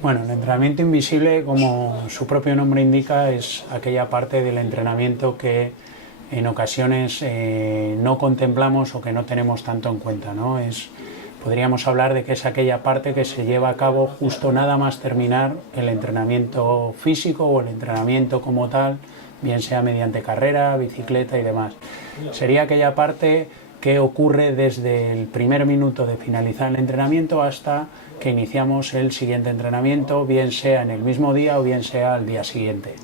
Bueno, el entrenamiento invisible, como su propio nombre indica, es aquella parte del entrenamiento que en ocasiones no contemplamos o que no tenemos tanto en cuenta, ¿no? Podríamos hablar de que es aquella parte que se lleva a cabo justo nada más terminar el entrenamiento físico o el entrenamiento como tal, bien sea mediante carrera, bicicleta y demás. Sería aquella parte que ocurre desde el primer minuto de finalizar el entrenamiento hasta que iniciamos el siguiente entrenamiento, bien sea en el mismo día o bien sea al día siguiente.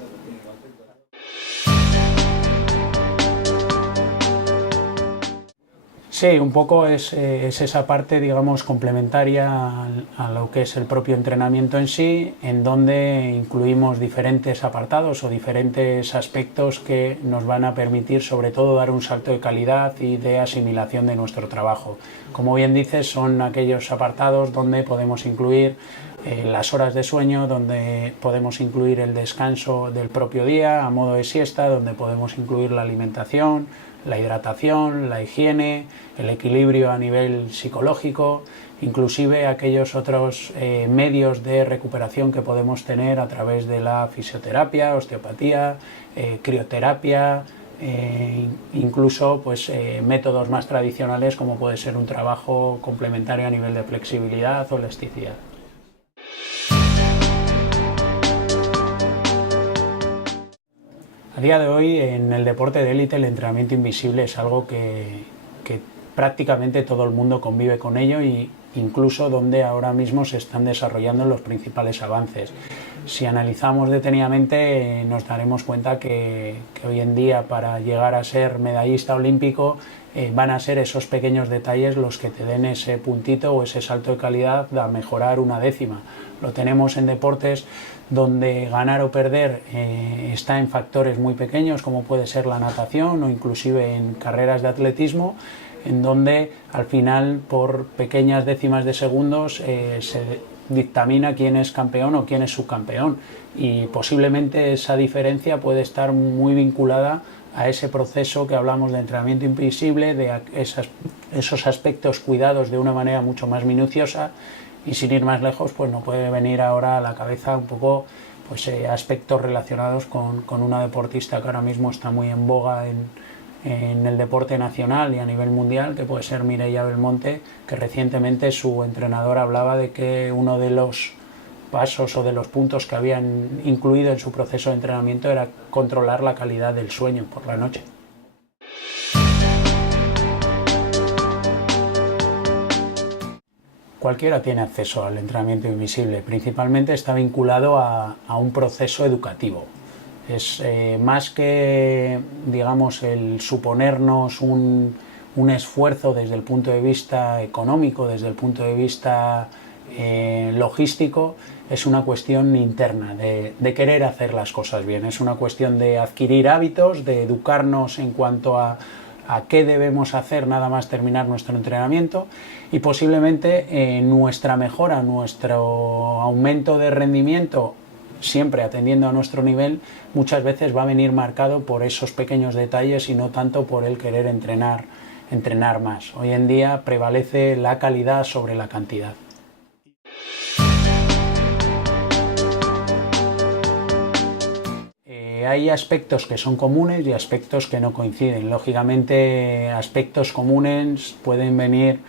Sí, un poco es esa parte, digamos, complementaria a lo que es el propio entrenamiento en sí, en donde incluimos diferentes apartados o diferentes aspectos que nos van a permitir, sobre todo, dar un salto de calidad y de asimilación de nuestro trabajo. Como bien dices, son aquellos apartados donde podemos incluir las horas de sueño, donde podemos incluir el descanso del propio día a modo de siesta, donde podemos incluir la alimentación, la hidratación, la higiene, el equilibrio a nivel psicológico, inclusive aquellos otros medios de recuperación que podemos tener a través de la fisioterapia, osteopatía, crioterapia, incluso pues, métodos más tradicionales como puede ser un trabajo complementario a nivel de flexibilidad o elasticidad. A día de hoy, en el deporte de élite, el entrenamiento invisible es algo que prácticamente todo el mundo convive con ello e incluso donde ahora mismo se están desarrollando los principales avances. Si analizamos detenidamente, nos daremos cuenta que hoy en día, para llegar a ser medallista olímpico, van a ser esos pequeños detalles los que te den ese puntito o ese salto de calidad a mejorar una décima. Lo tenemos en deportes donde ganar o perder está en factores muy pequeños, como puede ser la natación o inclusive en carreras de atletismo, en donde al final por pequeñas décimas de segundos se dictamina quién es campeón o quién es subcampeón, y posiblemente esa diferencia puede estar muy vinculada a ese proceso que hablamos de entrenamiento invisible, de esos aspectos cuidados de una manera mucho más minuciosa. Y sin ir más lejos, pues nos puede venir ahora a la cabeza un poco pues, aspectos relacionados con una deportista que ahora mismo está muy en boga en el deporte nacional y a nivel mundial, que puede ser Mireia Belmonte, que recientemente su entrenador hablaba de que uno de los pasos o de los puntos que habían incluido en su proceso de entrenamiento era controlar la calidad del sueño por la noche. Cualquiera tiene acceso al entrenamiento invisible, principalmente está vinculado a un proceso educativo. Es más que, digamos, el suponernos un esfuerzo desde el punto de vista económico, desde el punto de vista logístico, es una cuestión interna de querer hacer las cosas bien, es una cuestión de adquirir hábitos, de educarnos en cuanto a qué debemos hacer nada más terminar nuestro entrenamiento, y posiblemente nuestra mejora, nuestro aumento de rendimiento, siempre atendiendo a nuestro nivel, muchas veces va a venir marcado por esos pequeños detalles y no tanto por el querer entrenar más. Hoy en día prevalece la calidad sobre la cantidad. Hay aspectos que son comunes y aspectos que no coinciden. Lógicamente, aspectos comunes pueden venir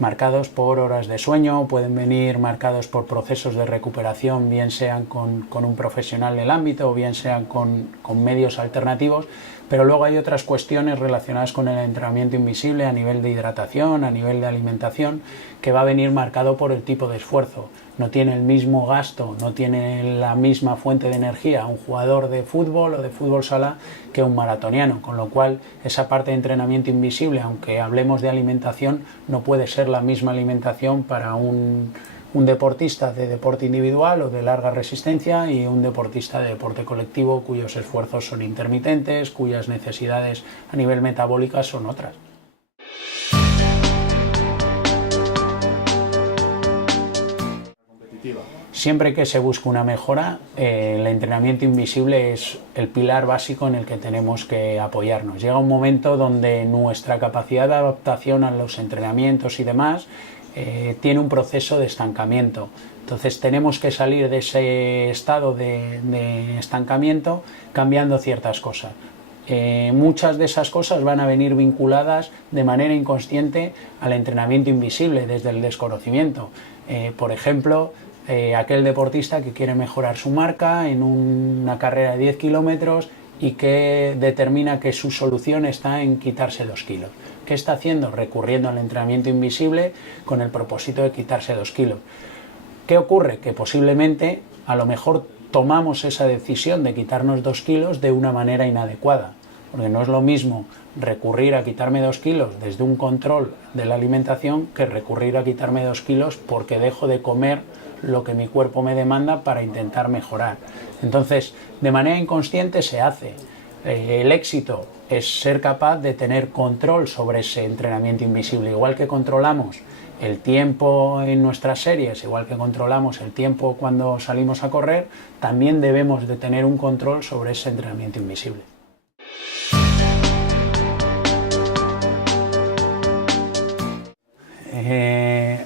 marcados por horas de sueño, pueden venir marcados por procesos de recuperación, bien sean con un profesional del ámbito o bien sean con medios alternativos, pero luego hay otras cuestiones relacionadas con el entrenamiento invisible a nivel de hidratación, a nivel de alimentación, que va a venir marcado por el tipo de esfuerzo. No tiene el mismo gasto, no tiene la misma fuente de energía un jugador de fútbol o de fútbol sala que un maratoniano, con lo cual esa parte de entrenamiento invisible, aunque hablemos de alimentación, no puede ser la misma alimentación para un deportista de deporte individual o de larga resistencia y un deportista de deporte colectivo cuyos esfuerzos son intermitentes, cuyas necesidades a nivel metabólica son otras. siempre que se busca una mejora, el entrenamiento invisible es el pilar básico en el que tenemos que apoyarnos. Llega un momento donde nuestra capacidad de adaptación a los entrenamientos y demás tiene un proceso de estancamiento. Entonces tenemos que salir de ese estado de estancamiento cambiando ciertas cosas. Muchas de esas cosas van a venir vinculadas de manera inconsciente al entrenamiento invisible desde el desconocimiento. Por ejemplo, aquel deportista que quiere mejorar su marca en una carrera de 10 kilómetros y que determina que su solución está en quitarse 2 kilos. ¿Qué está haciendo? Recurriendo al entrenamiento invisible con el propósito de quitarse 2 kilos. ¿Qué ocurre? Que posiblemente a lo mejor tomamos esa decisión de quitarnos 2 kilos de una manera inadecuada, porque no es lo mismo recurrir a quitarme 2 kilos desde un control de la alimentación que recurrir a quitarme 2 kilos porque dejo de comer lo que mi cuerpo me demanda para intentar mejorar. Entonces, de manera inconsciente se hace. El éxito es ser capaz de tener control sobre ese entrenamiento invisible, igual que controlamos el tiempo en nuestras series, igual que controlamos el tiempo cuando salimos a correr, también debemos de tener un control sobre ese entrenamiento invisible.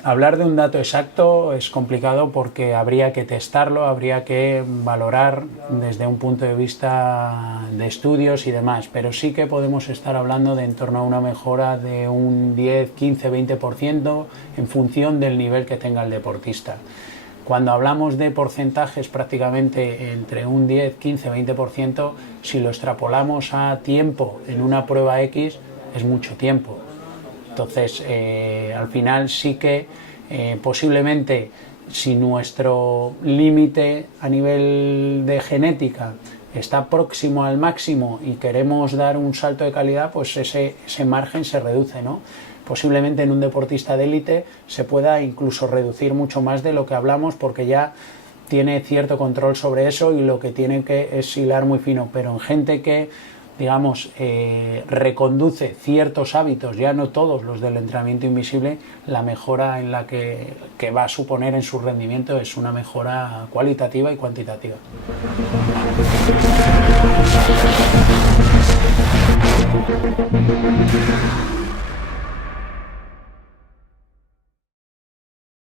Hablar de un dato exacto es complicado porque habría que testarlo, habría que valorar desde un punto de vista de estudios y demás, pero sí que podemos estar hablando de en torno a una mejora de un 10, 15, 20% en función del nivel que tenga el deportista. Cuando hablamos de porcentajes prácticamente entre un 10, 15, 20%, si lo extrapolamos a tiempo en una prueba X, es mucho tiempo. Entonces, al final sí que posiblemente si nuestro límite a nivel de genética está próximo al máximo y queremos dar un salto de calidad, pues ese margen se reduce, ¿no? Posiblemente en un deportista de élite se pueda incluso reducir mucho más de lo que hablamos porque ya tiene cierto control sobre eso y lo que tiene que es hilar muy fino, pero en gente que digamos, reconduce ciertos hábitos, ya no todos los del entrenamiento invisible, la mejora en la que va a suponer en su rendimiento es una mejora cualitativa y cuantitativa.